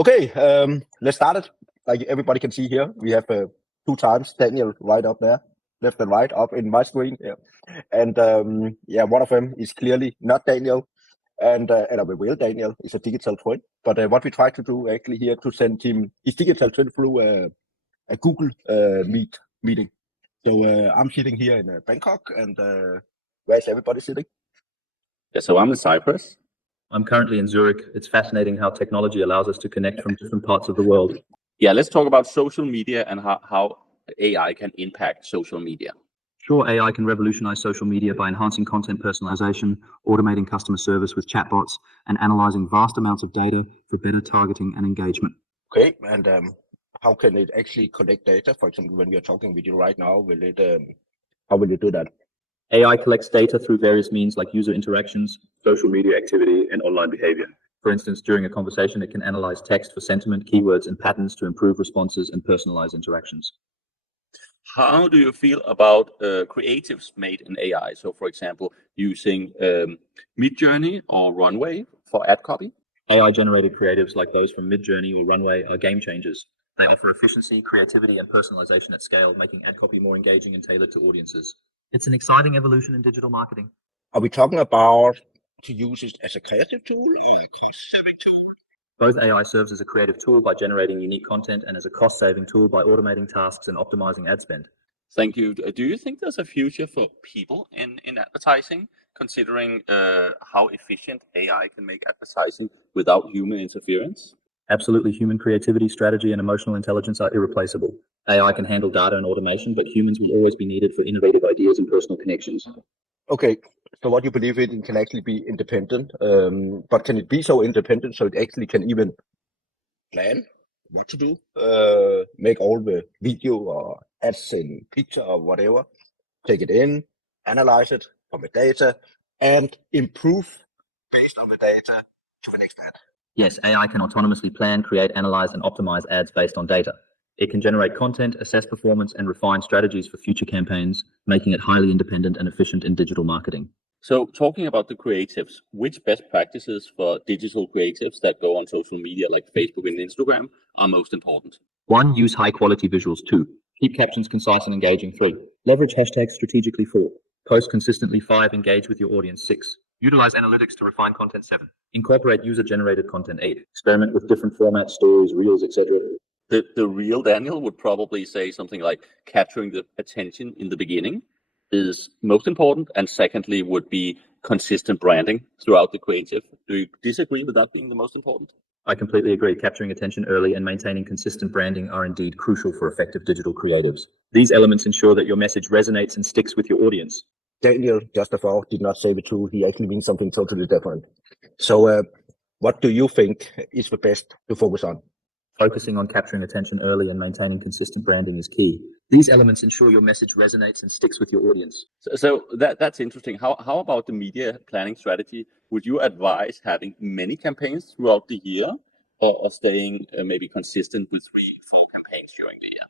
Okay, let's start it. Like everybody can see here, we have two times Daniel right up there, left and right up in my screen. Yeah. And one of them is clearly not Daniel, and a real Daniel is a digital twin. But what we try to do actually here to send him his digital twin through a Google Meet meeting. So I'm sitting here in Bangkok, and where's everybody sitting? Yeah, so I'm in Cyprus. I'm currently in Zurich. It's fascinating how technology allows us to connect from different parts of the world. Yeah, let's talk about social media and how AI can impact social media. Sure, AI can revolutionize social media by enhancing content personalization, automating customer service with chatbots, and analyzing vast amounts of data for better targeting and engagement. Okay, and how can it actually collect data? For example, when we are talking with you right now, how will you do that? AI collects data through various means like user interactions, social media activity, and online behavior. For instance, during a conversation, it can analyze text for sentiment, keywords, and patterns to improve responses and personalize interactions. How do you feel about creatives made in AI? So, for example, using Midjourney or Runway for ad copy? AI-generated creatives like those from Midjourney or Runway are game changers. They offer efficiency, creativity, and personalization at scale, making ad copy more engaging and tailored to audiences. It's an exciting evolution in digital marketing. Are we talking about to use it as a creative tool or a cost-saving tool? Both AI serves as a creative tool by generating unique content and as a cost-saving tool by automating tasks and optimizing ad spend. Thank you. Do you think there's a future for people in advertising, considering how efficient AI can make advertising without human interference? Absolutely. Human creativity, strategy, and emotional intelligence are irreplaceable. AI can handle data and automation, but humans will always be needed for innovative ideas and personal connections. Okay, so what you believe it can actually be independent, but can it be so independent so it actually can even plan what to do, make all the video or ads in picture or whatever, take it in, analyze it from the data, and improve based on the data to the next ad? Yes, AI can autonomously plan, create, analyze, and optimize ads based on data. It can generate content, assess performance, and refine strategies for future campaigns, making it highly independent and efficient in digital marketing. So, talking about the creatives, which best practices for digital creatives that go on social media like Facebook and Instagram are most important? 1. Use high-quality visuals. 2. Keep captions concise and engaging. 3. Leverage hashtags strategically. 4. Post consistently. 5. Engage with your audience. 6. Utilize analytics to refine content. 7. Incorporate user-generated content. 8. Experiment with different formats, stories, reels, etc. The real Daniel would probably say something like capturing the attention in the beginning is most important, and secondly would be consistent branding throughout the creative. Do you disagree with that being the most important? I completely agree. Capturing attention early and maintaining consistent branding are indeed crucial for effective digital creatives. These elements ensure that your message resonates and sticks with your audience. Daniel, just before, did not say the truth. He actually means something totally different. So what do you think is the best to focus on? Focusing on capturing attention early and maintaining consistent branding is key. These elements ensure your message resonates and sticks with your audience. So that's interesting. How about the media planning strategy? Would you advise having many campaigns throughout the year, or staying maybe consistent with 3 full campaigns during the year?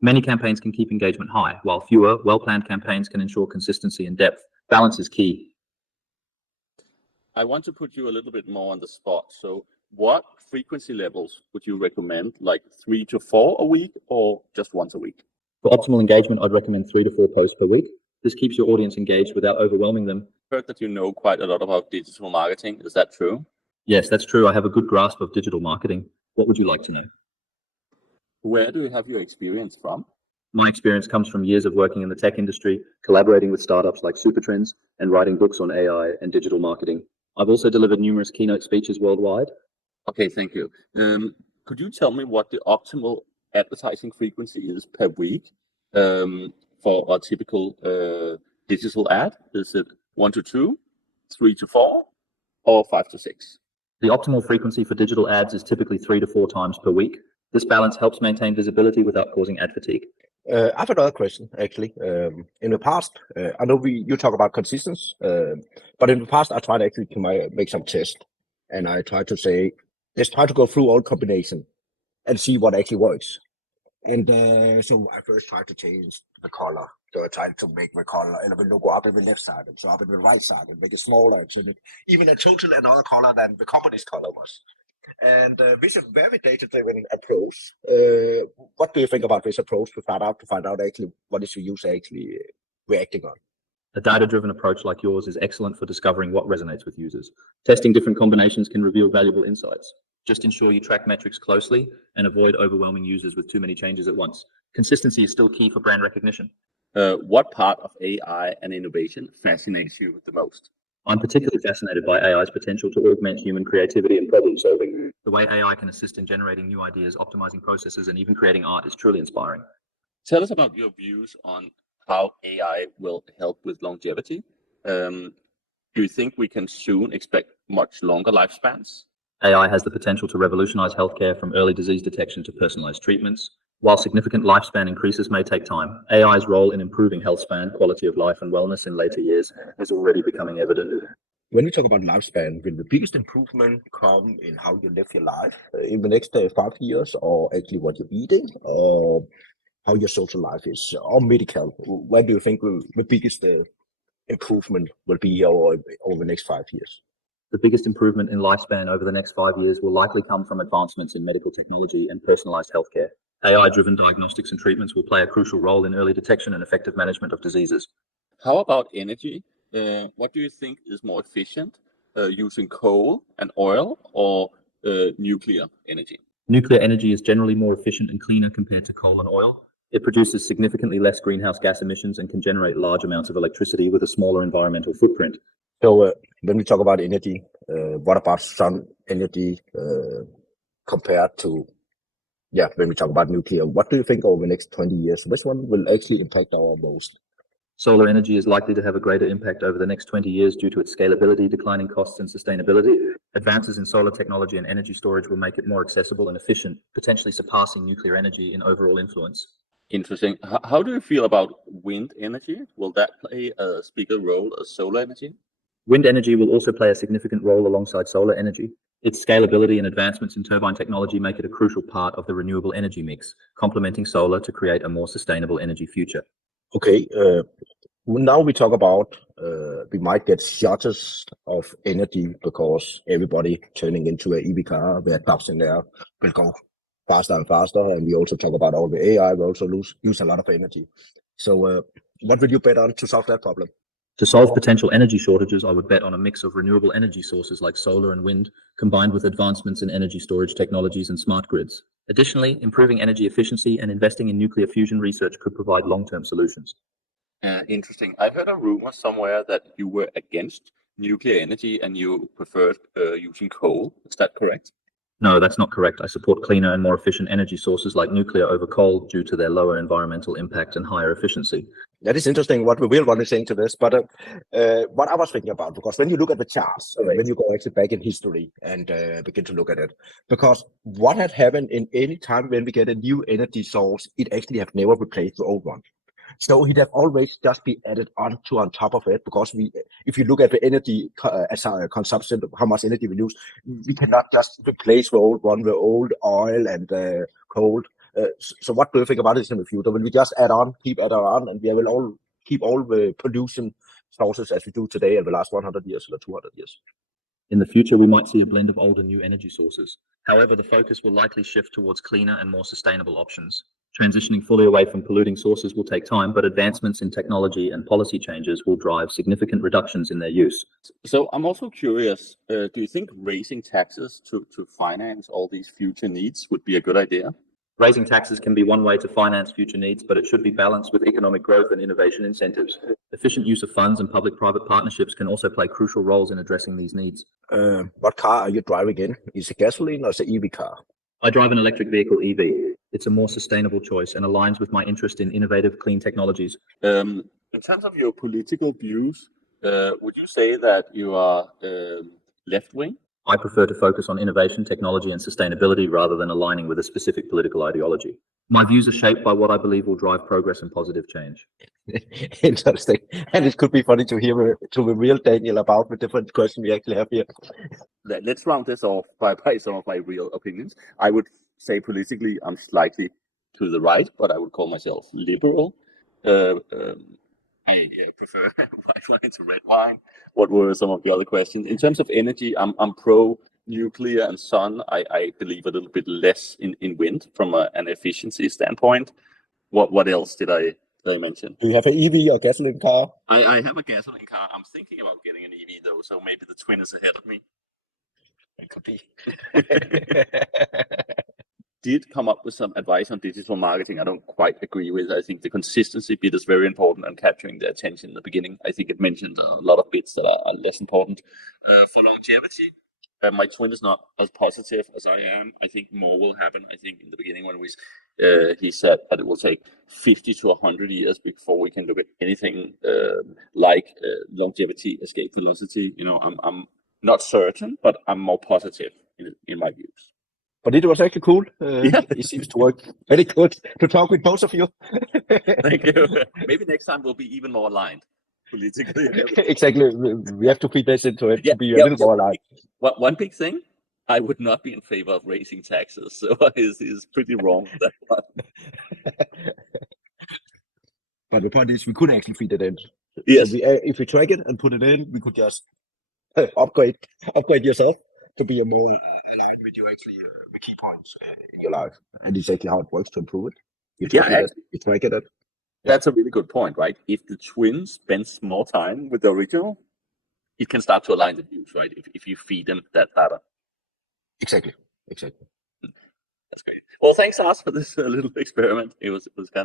Many campaigns can keep engagement high, while fewer, well-planned campaigns can ensure consistency and depth. Balance is key. I want to put you a little bit more on the spot. So what frequency levels would you recommend, like 3 to 4 a week or just once a week? For optimal engagement, I'd recommend 3 to 4 posts per week. This keeps your audience engaged without overwhelming them. I heard that you know quite a lot about digital marketing. Is that true? Yes, that's true. I have a good grasp of digital marketing. What would you like to know? Where do you have your experience from? My experience comes from years of working in the tech industry, collaborating with startups like Supertrends, and writing books on AI and digital marketing. I've also delivered numerous keynote speeches worldwide. Okay, thank you. Could you tell me what the optimal advertising frequency is per week for a typical digital ad? Is it 1 to 2, 3 to 4, or 5 to 6? The optimal frequency for digital ads is typically 3 to 4 times per week. This balance helps maintain visibility without causing ad fatigue. I have another question, actually. In the past, I know you talk about consistency, but in the past, I tried actually to make some tests, and I tried to say, let's try to go through all combination and see what actually works. And so I first tried to change the color. So I tried to make the color and the logo up in the left side and so up in the right side and make it smaller and so even a totally another color than the company's color was. And this is a very data-driven approach. What do you think about this approach to find out actually what is the user actually reacting on? A data-driven approach like yours is excellent for discovering what resonates with users. Testing different combinations can reveal valuable insights. Just ensure you track metrics closely and avoid overwhelming users with too many changes at once. Consistency is still key for brand recognition. What part of AI and innovation fascinates you the most? I'm particularly fascinated by AI's potential to augment human creativity and problem solving. The way AI can assist in generating new ideas, optimizing processes, and even creating art is truly inspiring. Tell us about your views on how AI will help with longevity. Do you think we can soon expect much longer lifespans? AI has the potential to revolutionize healthcare from early disease detection to personalized treatments. While significant lifespan increases may take time, AI's role in improving health span, quality of life, and wellness in later years is already becoming evident. When we talk about lifespan, will the biggest improvement come in how you live your life in the next 5 years, or actually what you're eating, or how your social life is, or medical? Where do you think the biggest improvement will be over the next 5 years? The biggest improvement in lifespan over the next 5 years will likely come from advancements in medical technology and personalized healthcare. AI-driven diagnostics and treatments will play a crucial role in early detection and effective management of diseases. How about energy? What do you think is more efficient, using coal and oil or nuclear energy? Nuclear energy is generally more efficient and cleaner compared to coal and oil. It produces significantly less greenhouse gas emissions and can generate large amounts of electricity with a smaller environmental footprint. So when we talk about energy, what about sun energy compared to, when we talk about nuclear, what do you think over the next 20 years, which one will actually impact our most? Solar energy is likely to have a greater impact over the next 20 years due to its scalability, declining costs, and sustainability. Advances in solar technology and energy storage will make it more accessible and efficient, potentially surpassing nuclear energy in overall influence. Interesting. How do you feel about wind energy? Will that play a bigger role as solar energy? Wind energy will also play a significant role alongside solar energy. Its scalability and advancements in turbine technology make it a crucial part of the renewable energy mix, complementing solar to create a more sustainable energy future. Okay, now we talk about we might get shortage of energy because everybody turning into an EV car, the adoption there will go faster and faster. And we also talk about all the AI will also use a lot of energy. So what would you bet on to solve that problem? To solve potential energy shortages, I would bet on a mix of renewable energy sources like solar and wind, combined with advancements in energy storage technologies and smart grids. Additionally, improving energy efficiency and investing in nuclear fusion research could provide long-term solutions. Interesting. I heard a rumor somewhere that you were against nuclear energy and you preferred using coal. Is that correct? No, that's not correct. I support cleaner and more efficient energy sources like nuclear over coal due to their lower environmental impact and higher efficiency. That is interesting what we will want to say to this, but what I was thinking about, because when you look at the charts, when you go actually back in history and begin to look at it, because what had happened in any time when we get a new energy source, it actually have never replaced the old one. So it have always just be added on top of it, because if you look at the energy as a consumption, how much energy we use, we cannot just replace the old one, the old oil and coal. So what do you think about this in the future? Will we just keep adding on, and we will all keep all the pollution sources as we do today in the last 100 years or 200 years? In the future, we might see a blend of old and new energy sources. However, the focus will likely shift towards cleaner and more sustainable options. Transitioning fully away from polluting sources will take time, but advancements in technology and policy changes will drive significant reductions in their use. So I'm also curious, do you think raising taxes to finance all these future needs would be a good idea? Raising taxes can be one way to finance future needs, but it should be balanced with economic growth and innovation incentives. Efficient use of funds and public-private partnerships can also play crucial roles in addressing these needs. What car are you driving in? Is it gasoline or is it EV car? I drive an electric vehicle, EV. It's a more sustainable choice and aligns with my interest in innovative, clean technologies. In terms of your political views, would you say that you are left-wing? I prefer to focus on innovation, technology, and sustainability rather than aligning with a specific political ideology. My views are shaped by what I believe will drive progress and positive change. Interesting. And it could be funny to hear to the real Daniel about the different questions we actually have here. Let's round this off by some of my real opinions. I would say politically I'm slightly to the right, but I would call myself liberal. I prefer white wine to red wine. What were some of the other questions? In terms of energy, I'm pro nuclear and sun, I believe a little bit less in wind from an efficiency standpoint. What else did I mention? Do you have an EV or gasoline car? I have a gasoline car. I'm thinking about getting an EV though, so maybe the twin is ahead of me. It could be. Did come up with some advice on digital marketing I don't quite agree with. I think the consistency bit is very important and capturing the attention in the beginning. I think it mentioned a lot of bits that are less important. For longevity, my twin is not as positive as I am. I think more will happen. I think in the beginning when he said that it will take 50 to 100 years before we can look at anything like longevity, escape velocity. I'm not certain, but I'm more positive in my views. But it was actually cool. It seems to work very good to talk with both of you. Thank you. Maybe next time we'll be even more aligned politically. Exactly. We have to feed this into it to be a little more aligned. One big thing, I would not be in favor of raising taxes. So is pretty wrong with that one. But the point is, we could actually feed it in. Yes. So if we track it and put it in, we could just upgrade yourself to be more aligned with your actually the key points in your life, and it's actually how it works to improve it. You track it. That's a really good point, right? If the twin spends more time with the original, it can start to align the views, right? If you feed them that data. Exactly. That's great. Well, thanks, Lars, for this little experiment. It was kind of